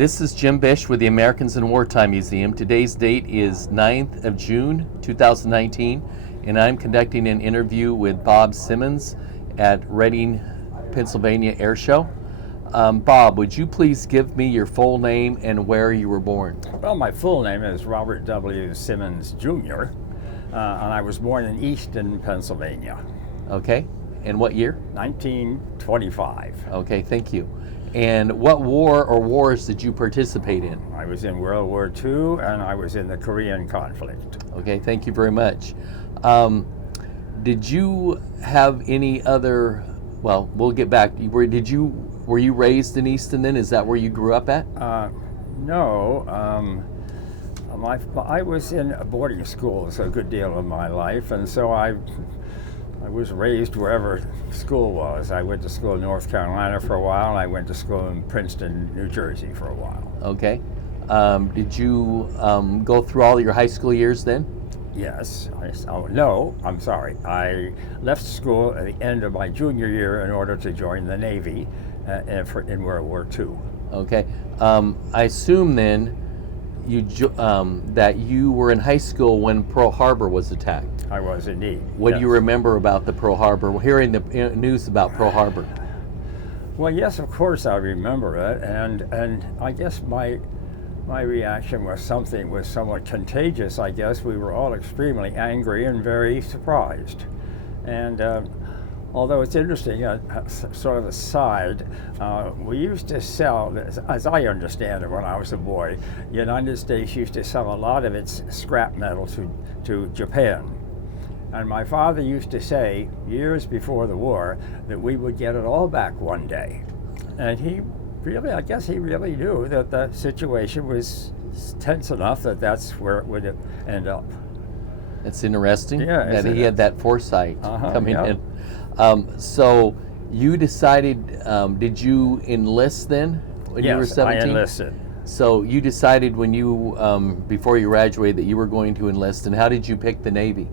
This is Jim Bish with the Americans in Wartime Museum. Today's date is 9th of June, 2019, and I'm conducting an interview with Bob Simmons at Reading, Pennsylvania Air Show. Bob, would you please give me your full name and where you were born? Well, my full name is Robert W. Simmons, Jr., and I was born in Easton, Pennsylvania. Okay, and what year? 1925. Okay, thank you. And what war or wars did you participate in? I was in World War II, and I was in the Korean conflict. Okay, thank you very much. Did you have any other, well, we'll get back. Were you raised in Easton then? Is that where you grew up at? No. I was in a boarding schools a good deal of my life, and so I was raised wherever school was. I went to school in North Carolina for a while, and I went to school in Princeton, New Jersey for a while. Okay. Did you go through all your high school years then? Yes. No, I'm sorry. I left school at the end of my junior year in order to join the Navy in World War II. Okay. I assume then that you were in high school when Pearl Harbor was attacked. I was indeed. What yes. do you remember about the Pearl Harbor, hearing the news about Pearl Harbor? Well, yes, of course I remember it, and I guess my reaction was somewhat contagious. I guess we were all extremely angry and very surprised. And although it's interesting, sort of aside, we used to sell, as I understand it when I was a boy, the United States used to sell a lot of its scrap metal to Japan. And my father used to say, years before the war, that we would get it all back one day. And I guess he really knew that the situation was tense enough that that's where it would end up. It's interesting that he had that foresight coming in. So you decided, did you enlist then when you were 17? Yes, I enlisted. So you decided when you, before you graduated, that you were going to enlist, and how did you pick the Navy?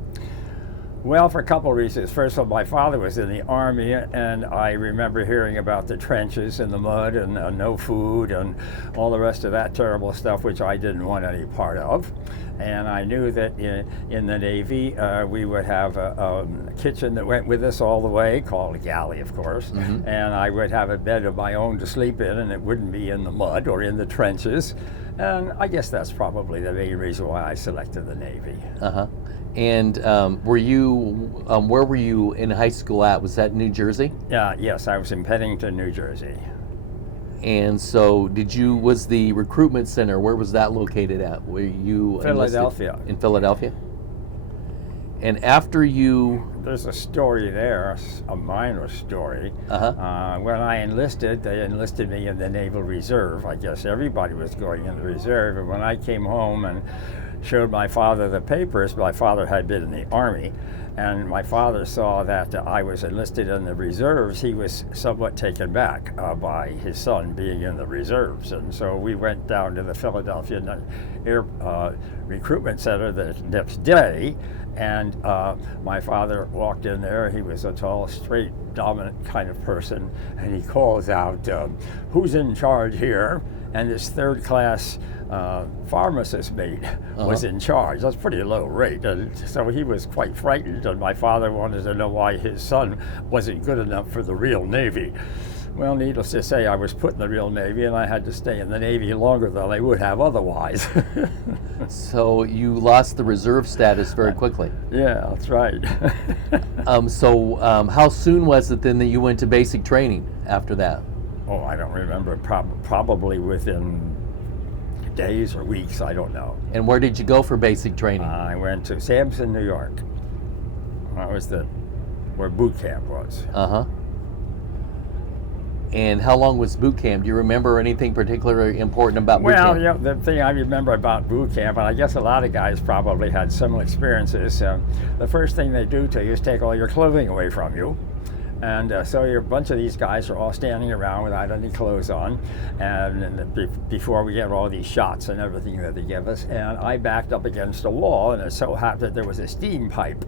Well, for a couple of reasons. First of all, my father was in the Army, and I remember hearing about the trenches and the mud and no food and all the rest of that terrible stuff, which I didn't want any part of. And I knew that in the Navy, we would have a kitchen that went with us all the way, called a galley, of course. Mm-hmm. And I would have a bed of my own to sleep in, and it wouldn't be in the mud or in the trenches. And I guess that's probably the main reason why I selected the Navy. Uh-huh. And where were you in high school at? Was that New Jersey? Yes, I was in Pennington, New Jersey. And so was the recruitment center, where was that located at? Were you Philadelphia. In Philadelphia? And after you... There's a story there, a minor story. Uh-huh. When I enlisted, they enlisted me in the Naval Reserve. I guess everybody was going in the reserve. And when I came home and showed my father the papers, my father had been in the Army, and my father saw that I was enlisted in the reserves. He was somewhat taken back by his son being in the reserves. And so we went down to the Philadelphia Air Recruitment Center the next day, and my father walked in there. He was a tall, straight, dominant kind of person, and he calls out, "Who's in charge here?" And this third-class pharmacist mate was in charge. That's pretty low rate. And so he was quite frightened, and my father wanted to know why his son wasn't good enough for the real Navy. Well, needless to say, I was put in the real Navy, and I had to stay in the Navy longer than I would have otherwise. So you lost the reserve status very quickly. Yeah, that's right. How soon was it then that you went to basic training after that? Oh, I don't remember. Probably within days or weeks. I don't know. And where did you go for basic training? I went to Sampson, New York. That was where boot camp was. Uh-huh. And how long was boot camp? Do you remember anything particularly important about boot camp? Well, the thing I remember about boot camp, and I guess a lot of guys probably had similar experiences, the first thing they do to you is take all your clothing away from you. And so a bunch of these guys are all standing around without any clothes on, and before we get all these shots and everything that they give us. And I backed up against a wall, and it so happened that there was a steam pipe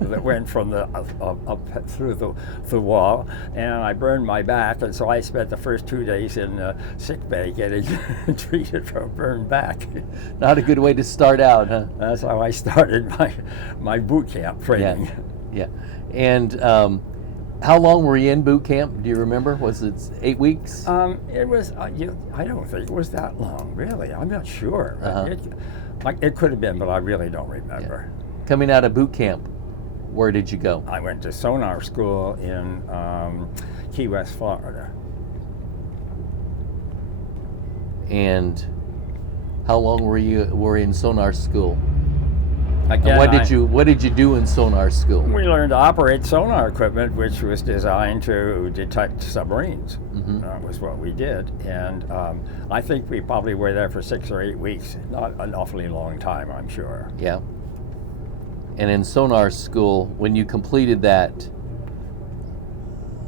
that went from the up through the wall, and I burned my back, and so I spent the first 2 days in sick bay getting treated for a burned back. Not a good way to start out, huh? That's how I started my boot camp training. Yeah. And how long were you in boot camp? Do you remember? Was it 8 weeks? It was. I don't think it was that long, really. I'm not sure. Uh-huh. It could have been, but I really don't remember. Yeah. Coming out of boot camp, where did you go? I went to sonar school in Key West, Florida. And how long were you in sonar school? Again, what did you do in sonar school? We learned to operate sonar equipment, which was designed to detect submarines. Mm-hmm. That was what we did, and I think we probably were there for 6 or 8 weeks. Not an awfully long time, I'm sure. Yeah. And in sonar school, when you completed that,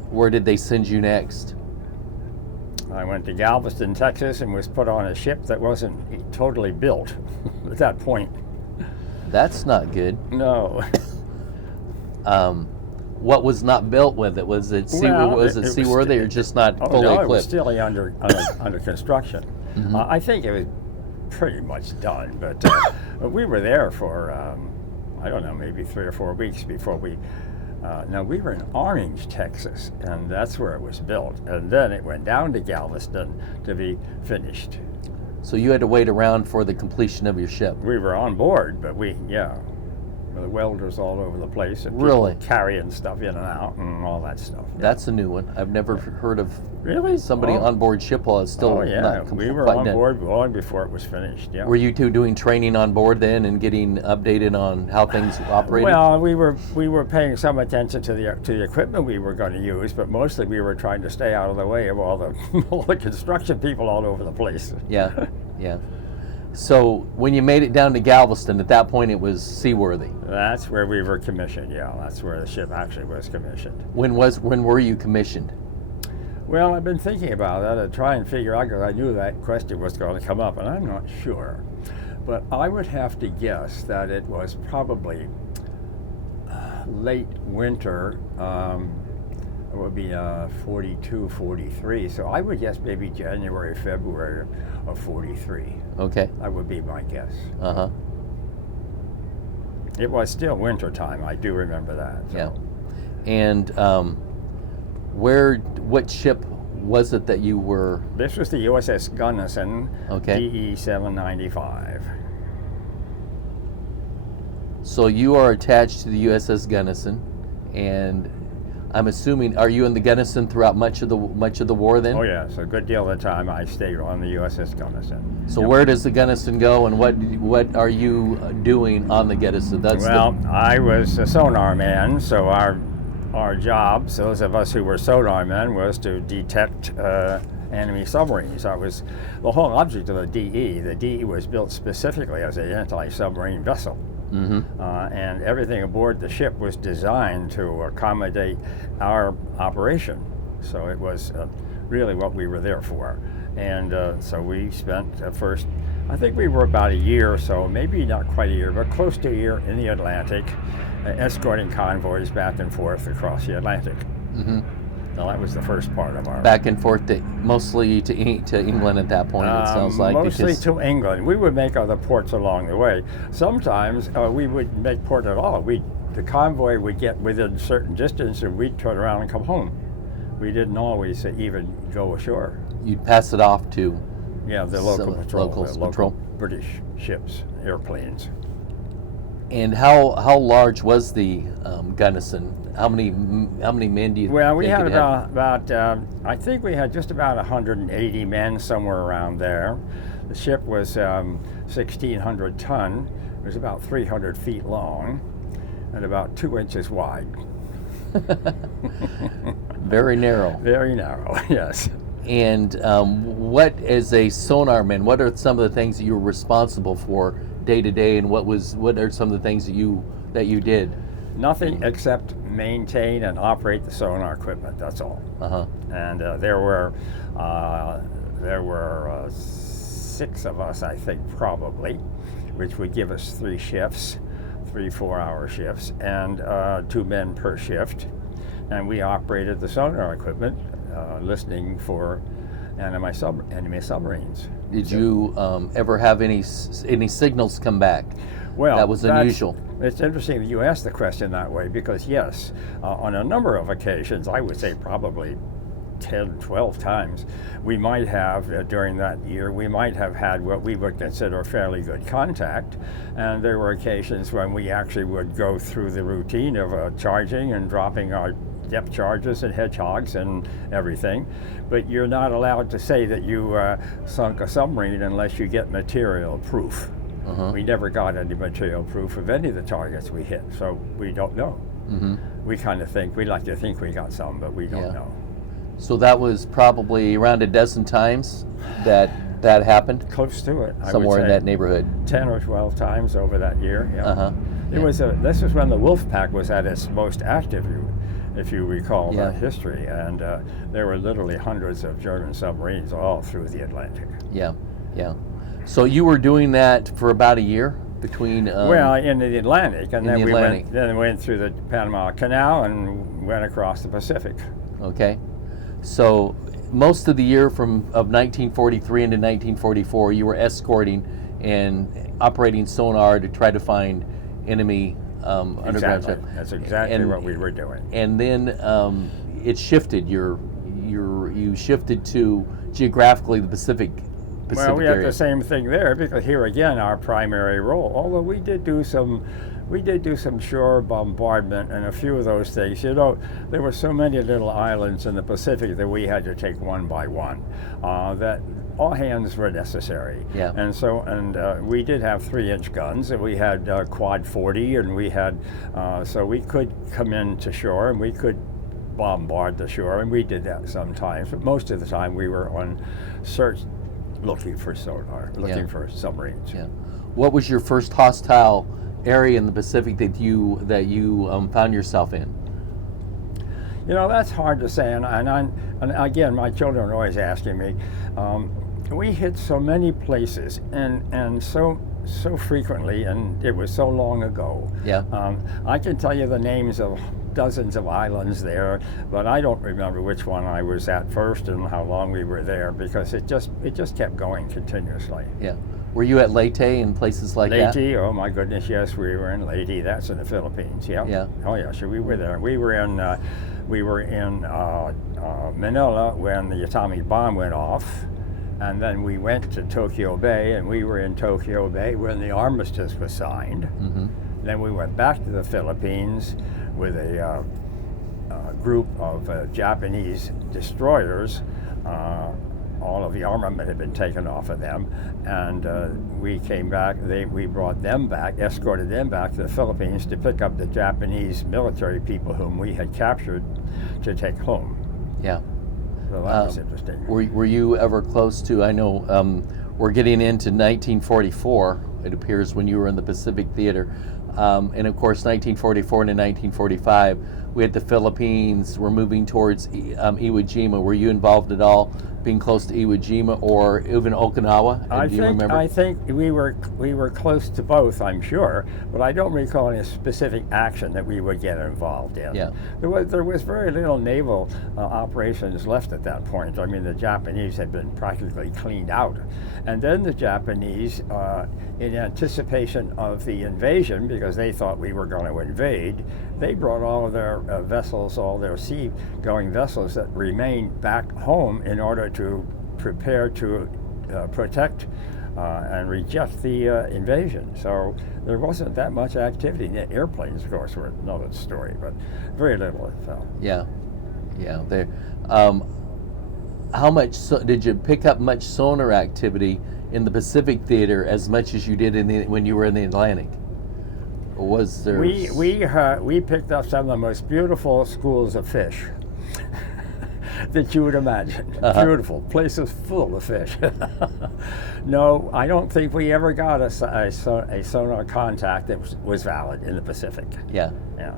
where did they send you next? I went to Galveston, Texas, and was put on a ship that wasn't totally built at that point. That's not good. No. What was not built with it? Was it seaworthy or just not fully no, equipped? it was still under construction. Mm-hmm. I think it was pretty much done, but we were there for I don't know, maybe 3 or 4 weeks before we. Now we were in Orange, Texas, and that's where it was built, and then it went down to Galveston to be finished. So you had to wait around for the completion of your ship. We were on board, but the welders all over the place, and really people carrying stuff in and out and all that stuff. Yeah. That's a new one. I've never heard of somebody on board ship while it's still not we were on board long before it was finished. Yeah. Were you two doing training on board then and getting updated on how things operated? Well, we were paying some attention to the equipment we were going to use, but mostly we were trying to stay out of the way of all the construction people all over the place. Yeah. So when you made it down to Galveston, at that point it was seaworthy. That's where we were commissioned. Yeah, that's where the ship actually was commissioned. When were you commissioned? Well, I've been thinking about that and trying to figure out, because I knew that question was going to come up, and I'm not sure. But I would have to guess that it was probably late winter. It would be 42, 43. So I would guess maybe January, February of 43. Okay. That would be my guess. Uh-huh. It was still winter time. I do remember that. So. Yeah. And what ship was it that you were? This was the USS Gunnison, okay. DE 795. So you are attached to the USS Gunnison, and I'm assuming, are you in the Gunnison throughout much of the war then? Oh yes, a good deal of the time I stayed on the USS Gunnison. So where does the Gunnison go, and what are you doing on the Gunnison? I was a sonar man, so our jobs, those of us who were sonar men, was to detect enemy submarines. That was the whole object of the DE. The DE was built specifically as an anti-submarine vessel. Mm-hmm. And everything aboard the ship was designed to accommodate our operation. So it was really what we were there for. And so we spent first, I think we were about a year or so, maybe not quite a year, but close to a year in the Atlantic, escorting convoys back and forth across the Atlantic. Mm-hmm. So that was the first part of our... Back and forth mostly to England at that point, it sounds like. Mostly to England. We would make other ports along the way. Sometimes we would make port at all. The convoy would get within a certain distance and we'd turn around and come home. We didn't always even go ashore. You'd pass it off to... Yeah, the local patrol. Local British ships, airplanes. And how large was the Gunnison? How many men do you? Well, we had about I think we had just about 180 men, somewhere around there. The ship was 1,600 ton. It was about 300 feet long and about 2 inches wide. Very narrow. Very narrow, yes. And what, as a sonar man, what are some of the things that you were responsible for day to day, and what are some of the things that you did? Nothing except maintain and operate the sonar equipment. That's all. Uh-huh. And there were 6 of us, I think, probably, which would give us 3 shifts. 3-4 hour shifts, and 2 men per shift. And we operated the sonar equipment, listening for enemy submarines. Did you ever have any signals come back? Well, that was unusual. It's interesting that you asked the question that way, because yes, on a number of occasions, I would say probably 10, 12 times, we might have, during that year, we might have had what we would consider fairly good contact. And there were occasions when we actually would go through the routine of charging and dropping our depth charges and hedgehogs and everything. But you're not allowed to say that you sunk a submarine unless you get material proof. We never got any material proof of any of the targets we hit, so we don't know. We kind of think, we like to think we got some, but we don't know. So that was probably around a dozen times that happened? Close to it, I somewhere would say. in that neighborhood. 10 or 12 times over that year, yeah. Yeah. This was when the wolf pack was at its most active, if you recall that history, and there were literally hundreds of German submarines all through the Atlantic. Yeah, yeah. So you were doing that for about a year between? Well, in the Atlantic, and then we Atlantic. went through the Panama Canal and went across the Pacific. Okay, so most of the year of 1943 into 1944, you were escorting and operating sonar to try to find enemy underground ships. That's exactly what we were doing. And then it shifted. You shifted to geographically the Pacific Well, we had area. the same thing there, because here again, our primary role, although we did do some shore bombardment and a few of those things. You know, there were so many little islands in the Pacific that we had to take one by one, that all hands were necessary. Yeah. And so, we did have 3-inch guns, and we had quad 40, and we had, so we could come into shore and we could bombard the shore, and we did that sometimes, but most of the time we were on search, looking for sonar, looking for submarines. Yeah. What was your first hostile area in the Pacific that you found yourself in? You know, that's hard to say, and again, my children are always asking me. We hit so many places, and so frequently, and it was so long ago. Yeah. I can tell you the names of dozens of islands there, but I don't remember which one I was at first and how long we were there, because it just kept going continuously. Yeah. Were you at Leyte and places like that? Leyte, oh my goodness, yes, we were in Leyte. That's in the Philippines. Yeah. Yeah. Oh yeah, sure, we were there. We were in Manila when the atomic bomb went off, and then we went to Tokyo Bay, and we were in Tokyo Bay when the armistice was signed. Then we went back to the Philippines with a group of Japanese destroyers. All of the armament had been taken off of them, and we came back. We brought them back, escorted them back to the Philippines to pick up the Japanese military people whom we had captured to take home. Yeah. So that was interesting. Were you ever close to, I know we're getting into 1944, it appears, when you were in the Pacific Theater. And of course, 1944 to 1945, we had the Philippines. We're moving towards Iwo Jima. Were you involved at all, being close to Iwo Jima or even Okinawa? Do you remember? I think we were close to both, I'm sure, but I don't recall any specific action that we would get involved in. Yeah. There was very little naval operations left at that point. I mean, the Japanese had been practically cleaned out, and then the Japanese, in anticipation of the invasion, because they thought we were going to invade, they brought all of their vessels, all their sea-going vessels that remained back home in order to prepare to protect and reject the invasion. So there wasn't that much activity. The airplanes, of course, were another story, but very little, it felt. Yeah, yeah. There. How much did you pick up much sonar activity in the Pacific Theater as much as you did when you were in the Atlantic? Or was there? We picked up some of the most beautiful schools of fish that you would imagine. Beautiful places full of fish. No, I don't think we ever got a sonar contact that was valid in the Pacific. Yeah. Yeah.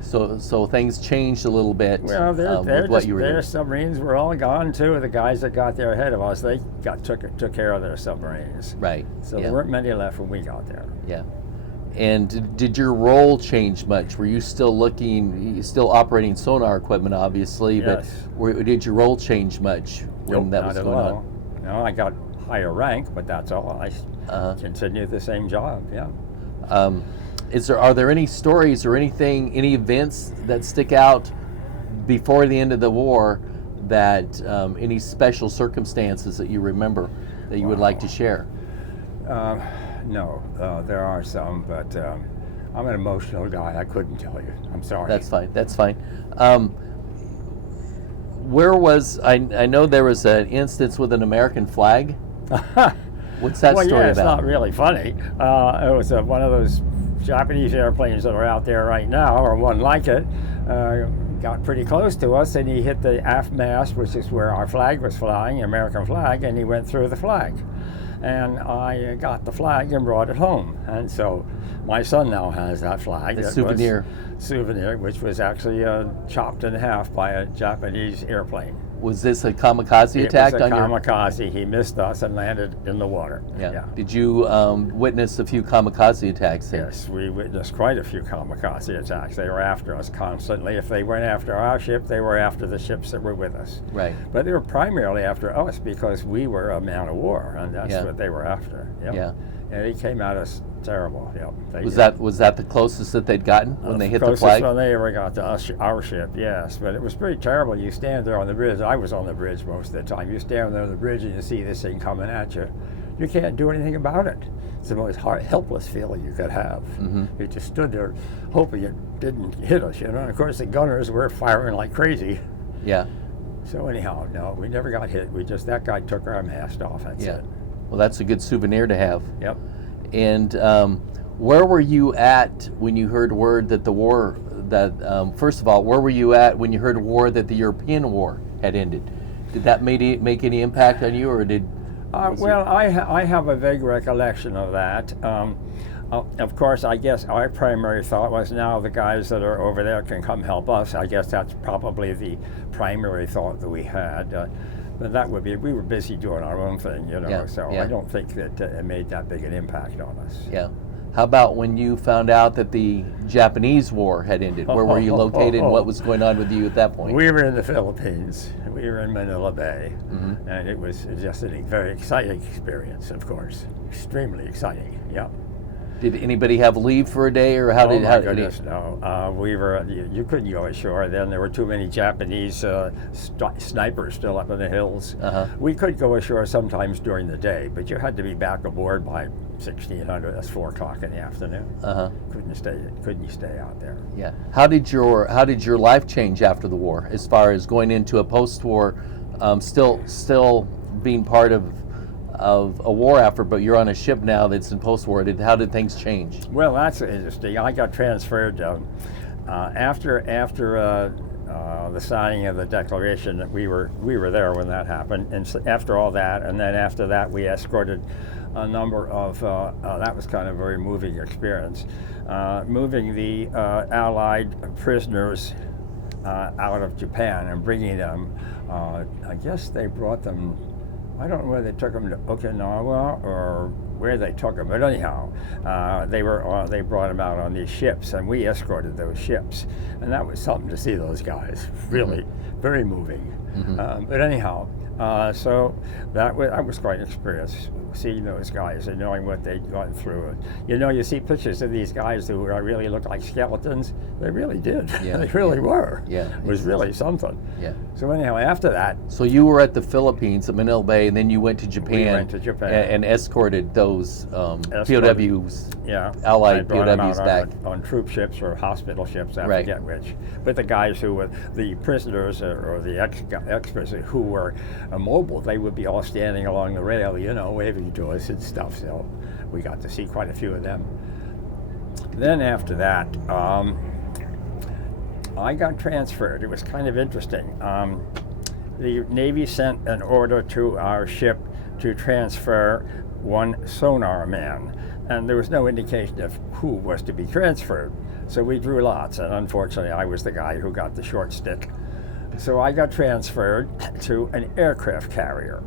So things changed a little bit. Well, with what you were their doing. submarines were all gone too. The guys that got there ahead of us, they took care of their submarines. Right. So yeah. there weren't many left when we got there. Yeah. And did your role change much? Were you still operating sonar equipment, obviously, Yes. but did your role change much when that was not going at on? all. No, I got higher rank, but that's all. I continued the same job. Yeah. Are there any stories or any events that stick out before the end of the war that any special circumstances that you remember that you would like to share? No, there are some, but I'm an emotional guy. I couldn't tell you. I'm sorry. That's fine. That's fine. I know there was an instance with an American flag. What's that story yeah, it's about? not really funny. It was one of those Japanese airplanes that are out there right now, or one like it. Got pretty close to us, and he hit the aft mast, which is where our flag was flying, the American flag, and he went through the flag. And I got the flag and brought it home. And so my son now has that flag. The souvenir. Which was actually chopped in half by a Japanese airplane. Was this a kamikaze attack It was a on kamikaze. He missed us and landed in the water. Yeah. Did you witness a few kamikaze attacks then? Yes, we witnessed quite a few kamikaze attacks. They were after us constantly. If they weren't after our ship, they were after the ships that were with us. Right. But they were primarily after us because we were a man of war, and that's what they were after. Yep. Yeah. And he came at us terrible. Yep. Was that the closest that they'd gotten when they hit the flag? Closest when they ever got to us, our ship, yes. But it was pretty terrible. You stand there on the bridge. I was on the bridge most of the time. You stand there on the bridge and you see this thing coming at you. You can't do anything about it. It's the most helpless feeling you could have. Mm-hmm. You just stood there hoping it didn't hit us, And of course the gunners were firing like crazy. Yeah. So anyhow, no, we never got hit. That guy took our mast off. That's it. Well, that's a good souvenir to have. Yep. And where were you at when you heard word that the war, first of all, where were you at when you heard that the European war had ended? Did that make any impact on you, or did? I have a vague recollection of that. Of course, I guess our primary thought was now the guys that are over there can come help us. I guess that's probably the primary thought that we had. But that would be, we were busy doing our own thing, I don't think that it made that big an impact on us. Yeah. How about when you found out that the Japanese war had ended? Where were you located and what was going on with you at that point? We were in the Philippines. We were in Manila Bay. Mm-hmm. And it was just a very exciting experience, of course. Extremely exciting, yeah. Did anybody have leave for a day, or how did? Oh my goodness, no. We were. You couldn't go ashore then. There were too many Japanese snipers still up in the hills. Uh-huh. We could go ashore sometimes during the day, but you had to be back aboard by 1600. That's 4 o'clock in the afternoon. Uh-huh. Couldn't you stay out there? Yeah. How did your life change after the war, as far as going into a post-war, still being part of a war effort, but you're on a ship now that's in post-war? How did things change? Well, that's interesting. I got transferred after the signing of the Declaration. We were there when that happened, and so after all that, and then after that, we escorted a number of. That was kind of a very moving experience, moving the Allied prisoners out of Japan and bringing them. I guess they brought them. I don't know whether they took them to Okinawa or where they took them, but anyhow, they brought them out on these ships, and we escorted those ships, and that was something to see those guys. Really, mm-hmm. Very moving. Mm-hmm. But anyhow, so that was quite an experience, seeing those guys and knowing what they'd gone through. You see pictures of these guys who really looked like skeletons. They really did. Yeah. They really were. Yeah. It was really something. Yeah. So anyhow, after that. So you were at the Philippines, at Manila Bay, and then you went to Japan. We went to Japan. And escorted those POWs, Allied POWs back. On troop ships or hospital ships, I forget which. But the guys who were the prisoners or the ex-prisoners who were immobile, they would be all standing along the rail, waving to us and stuff. So we got to see quite a few of them. Then after that, I got transferred. It was kind of interesting. The Navy sent an order to our ship to transfer one sonar man, and there was no indication of who was to be transferred. So we drew lots, and unfortunately I was the guy who got the short stick. So I got transferred to an aircraft carrier.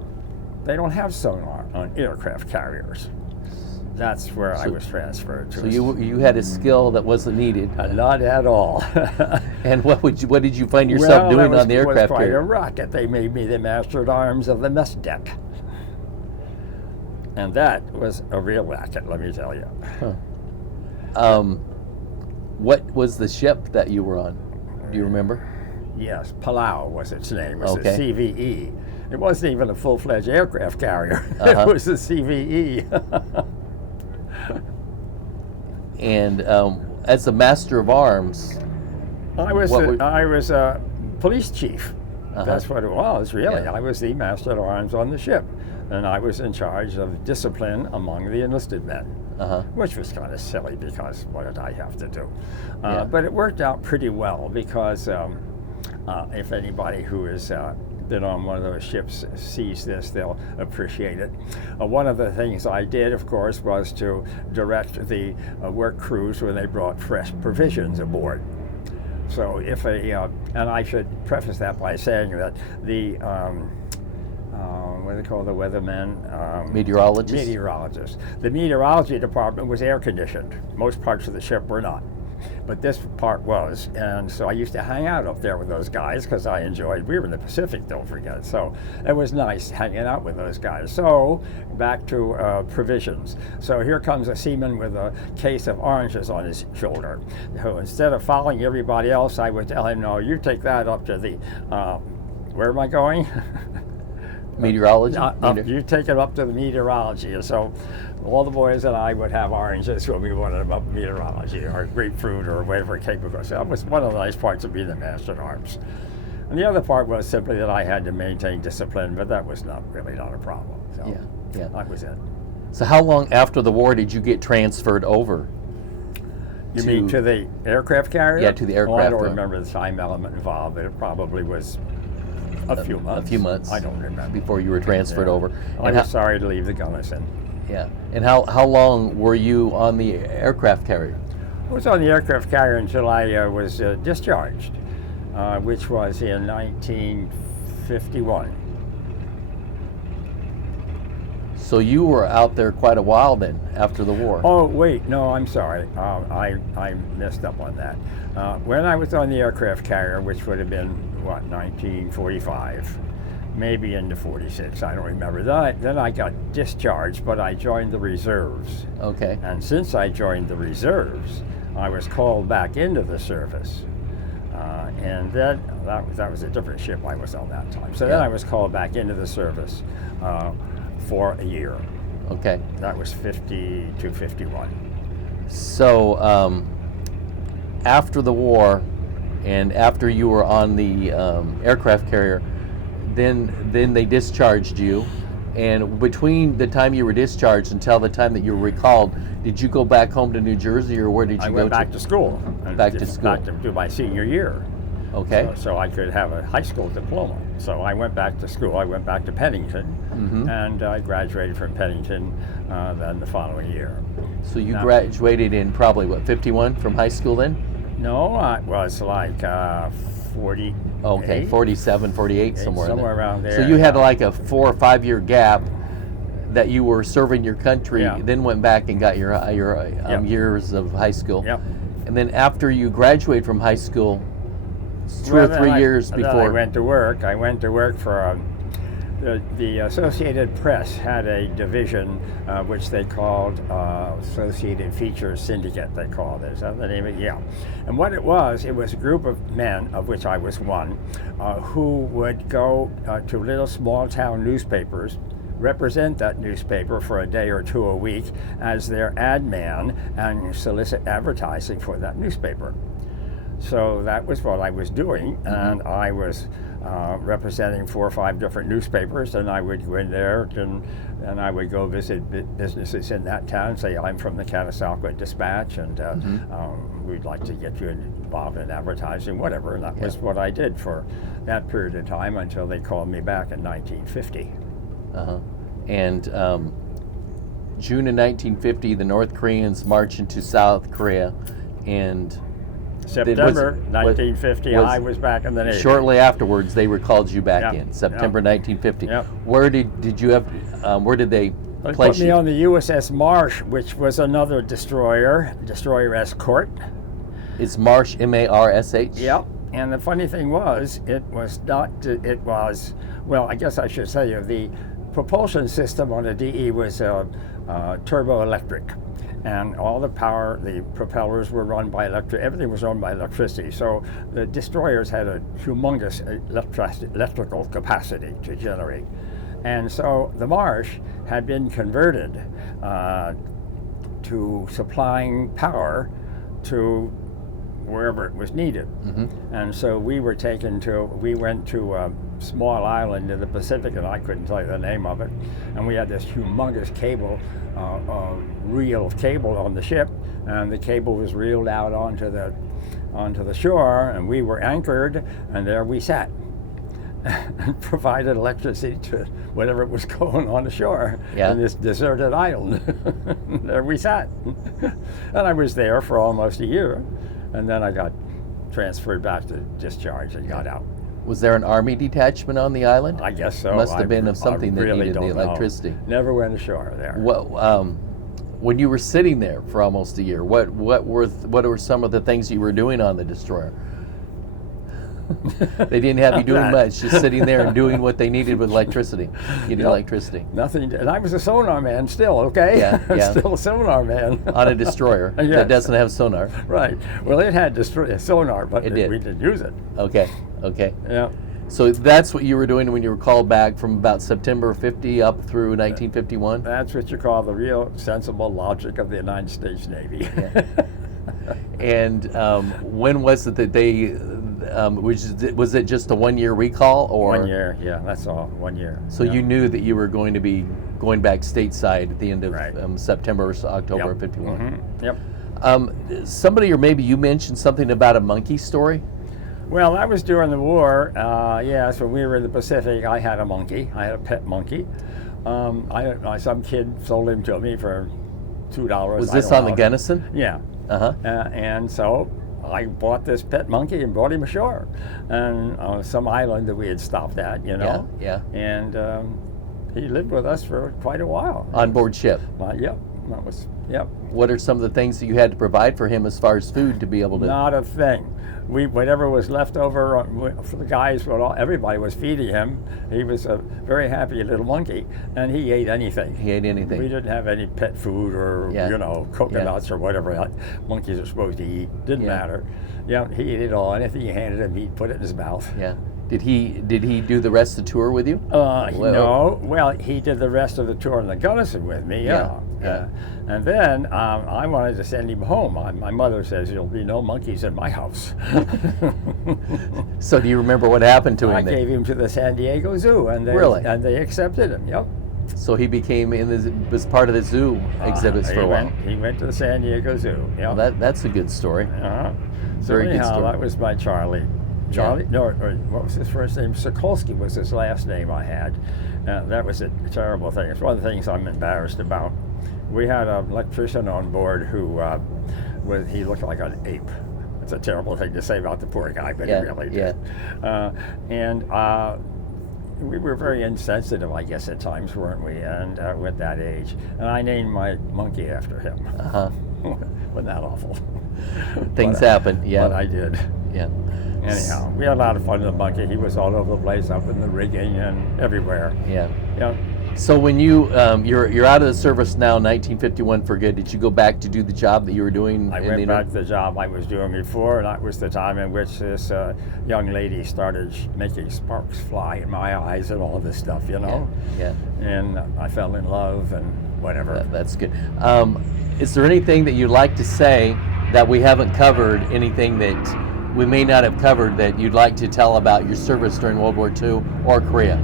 They don't have sonar on aircraft carriers. That's where I was transferred to. So you had a skill that wasn't needed. Not at all. And what did you find yourself doing on the aircraft quite carrier? a rocket. They made me the master at arms of the mess deck. And that was a real racket, let me tell you. Huh. What was the ship that you were on? Do you remember? Yes, Palau was its name. It was Okay. a CVE. It wasn't even a full-fledged aircraft carrier. Uh-huh. It was a CVE. And as a master of arms, I was a police chief. That's what it was, really. Yeah. I was the master at arms on the ship, and I was in charge of discipline among the enlisted men, which was kind of silly because what did I have to do? But it worked out pretty well because if anybody who has been on one of those ships sees this, they'll appreciate it. One of the things I did, of course, was to direct the work crews when they brought fresh provisions aboard. So if and I should preface that by saying that the, what do they call the weathermen? meteorologists. The meteorology department was air conditioned. Most parts of the ship were not. But this part was, and so I used to hang out up there with those guys because I enjoyed, we were in the Pacific, don't forget, so it was nice hanging out with those guys. So back to provisions. So here comes a seaman with a case of oranges on his shoulder. So instead of following everybody else, I would tell him, no, you take that up to the, where am I going? Meteorology? You take it up to the meteorology. And so all the boys and I would have oranges when we wanted them up meteorology, or grapefruit, or whatever it came across. That was one of the nice parts of being the master at arms. And the other part was simply that I had to maintain discipline, but that was not a problem. So that was it. So how long after the war did you get transferred over? You mean to the aircraft carrier? Yeah, to the aircraft. Well, I don't remember the time element involved, but it probably was a few months. A few months. I don't remember. Before you were transferred over. I was sorry to leave the Gunnison. Yeah. And how long were you on the aircraft carrier? I was on the aircraft carrier until I was discharged, which was in 1951. So you were out there quite a while then, after the war. Oh, wait, no, I'm sorry. I messed up on that. When I was on the aircraft carrier, which would have been, 1945, maybe into 46, I don't remember. Then I got discharged, but I joined the reserves. Okay. And since I joined the reserves, I was called back into the service. And then that was a different ship I was on that time. So then I was called back into the service for a year. Okay. That was 50 to 51. So after the war, and after you were on the aircraft carrier, then they discharged you. And between the time you were discharged until the time that you were recalled, did you go back home to New Jersey, or where did you go? I went back to school. Back to school. Back to do my senior year. Okay. So I could have a high school diploma. So I went back to school. I went back to Pennington, and I graduated from Pennington then the following year. So you graduated in probably, 51 from high school then? No, it was like 40. Okay, 47, 48, somewhere around there. So you had like a 4 or 5 year gap that you were serving your country, then went back and got your years of high school. Yep. And then after you graduated from high school, 2 or 3 years before. Then I went to work. I went to work for the Associated Press had a division which they called Associated Features Syndicate, they called it. Is that the name of it? Yeah. And what it was a group of men, of which I was one, who would go to little small town newspapers, represent that newspaper for a day or two a week as their ad man, and solicit advertising for that newspaper. So that was what I was doing, and I was representing 4 or 5 different newspapers, and I would go in there and I would go visit businesses in that town, say I'm from the Catasauqua Dispatch, and we'd like to get you involved in advertising, whatever, and that was what I did for that period of time until they called me back in 1950. And June of 1950, the North Koreans marched into South Korea, and September 1950, I was back in the Navy. Shortly afterwards, they recalled you back in September 1950. Yep. Where did you have? Where did they They Play put me sheet. on the USS Marsh, which was another destroyer escort. It's Marsh, M-A-R-S-H? Yep. And the funny thing was, it was, well, I guess I should say the propulsion system on the DE was turboelectric. And all the power, the propellers were run by everything was run by electricity. So the destroyers had a humongous electrical capacity to generate. And so the Marsh had been converted to supplying power to wherever it was needed. Mm-hmm. And so we went to a small island in the Pacific, and I couldn't tell you the name of it. And we had this humongous cable, reel of cable on the ship, and the cable was reeled out onto the shore, and we were anchored, and there we sat. And provided electricity to whatever was going on the shore in this deserted island. There we sat. And I was there for almost a year, and then I got transferred back to discharge and got out. Was there an Army detachment on the island? I guess so. Must have been of something that needed the electricity. Never went ashore there. Well, when you were sitting there for almost a year, what were some of the things you were doing on the destroyer? They didn't have you doing much, just sitting there and doing what they needed with electricity. You need electricity. Nothing. And I was a sonar man still, okay? Yeah. Still a sonar man. On a destroyer that doesn't have sonar. Right. Well, it had sonar, but we didn't use it. Okay. Yeah. So that's what you were doing when you were called back from about September 50 up through 1951? That's what you call the real sensible logic of the United States Navy. Yeah. And when was it that they, was it just a 1 year recall? Or 1 year, yeah, that's all, 1 year. So you knew that you were going to be going back stateside at the end of September or October of 51? Mm-hmm. Yep. Somebody, or maybe you mentioned something about a monkey story? Well, that was during the war. Yes, when we were in the Pacific, I had a monkey. I had a pet monkey. Some kid sold him to me for $2. Was this on the Gunnison? Yeah. Uh-huh. And so I bought this pet monkey and brought him ashore, and on some island that we had stopped at, Yeah. And he lived with us for quite a while. On board ship? Yep. What are some of the things that you had to provide for him as far as food to be able to? Not a thing. Whatever was left over for the guys, everybody was feeding him. He was a very happy little monkey, and he ate anything. He ate anything. We didn't have any pet food or coconuts or whatever monkeys are supposed to eat. Didn't matter. Yeah, he ate it all. Anything you handed him, he'd put it in his mouth. Yeah. Did he do the rest of the tour with you? No. Well, he did the rest of the tour on the Gunnison with me. Yeah. And then I wanted to send him home. My mother says there'll be no monkeys in my house. So do you remember what happened to him? I gave him to the San Diego Zoo, and they accepted him. Yep. So he became was part of the zoo exhibits for a while. He went to the San Diego Zoo. Yep. Well, that's a good story. So anyhow, that was my Charlie. What was his first name? Sokolsky was his last name I had. That was a terrible thing. It's one of the things I'm embarrassed about. We had an electrician on board who he looked like an ape. It's a terrible thing to say about the poor guy, but he really did. And we were very insensitive, I guess, at times, weren't we? And with that age. And I named my monkey after him. Wasn't that awful? Things happen, But I did. Yeah. Anyhow, we had a lot of fun with the monkey. He was all over the place, up in the rigging and everywhere. Yeah. Yeah. So when you're out of the service now, 1951 for good, did you go back to do the job that you were doing? I went back to the job I was doing before, and that was the time in which this young lady started making sparks fly in my eyes and all this stuff, Yeah. And I fell in love and whatever. That's good. Is there anything that you'd like to say that we haven't covered, anything that we may not have covered that you'd like to tell about your service during World War II or Korea?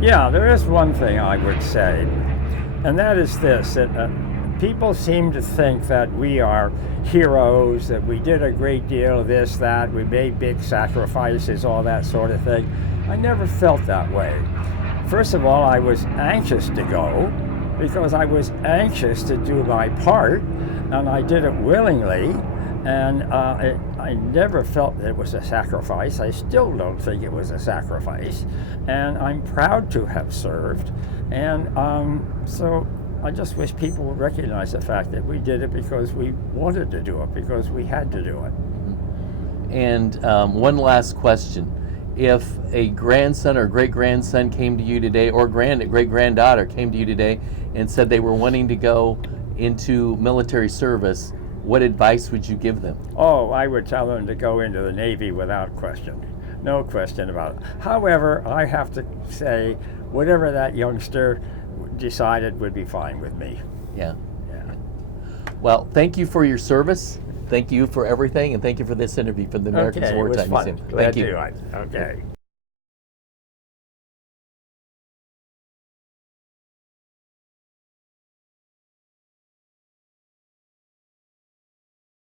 Yeah, there is one thing I would say, and that is this, that people seem to think that we are heroes, that we did a great deal of this, that, we made big sacrifices, all that sort of thing. I never felt that way. First of all, I was anxious to go, because I was anxious to do my part, and I did it willingly. And I never felt it was a sacrifice. I still don't think it was a sacrifice. And I'm proud to have served. And so I just wish people would recognize the fact that we did it because we wanted to do it, because we had to do it. And one last question. If a grandson or great-grandson came to you today, or great-granddaughter came to you today and said they were wanting to go into military service, what advice would you give them? Oh, I would tell them to go into the Navy without question. No question about it. However, I have to say, whatever that youngster decided would be fine with me. Yeah. Yeah. Well, thank you for your service. Thank you for everything, and thank you for this interview from the Americans Okay, in it was Wartime fun. Museum. Glad Thank to you. do it. Okay.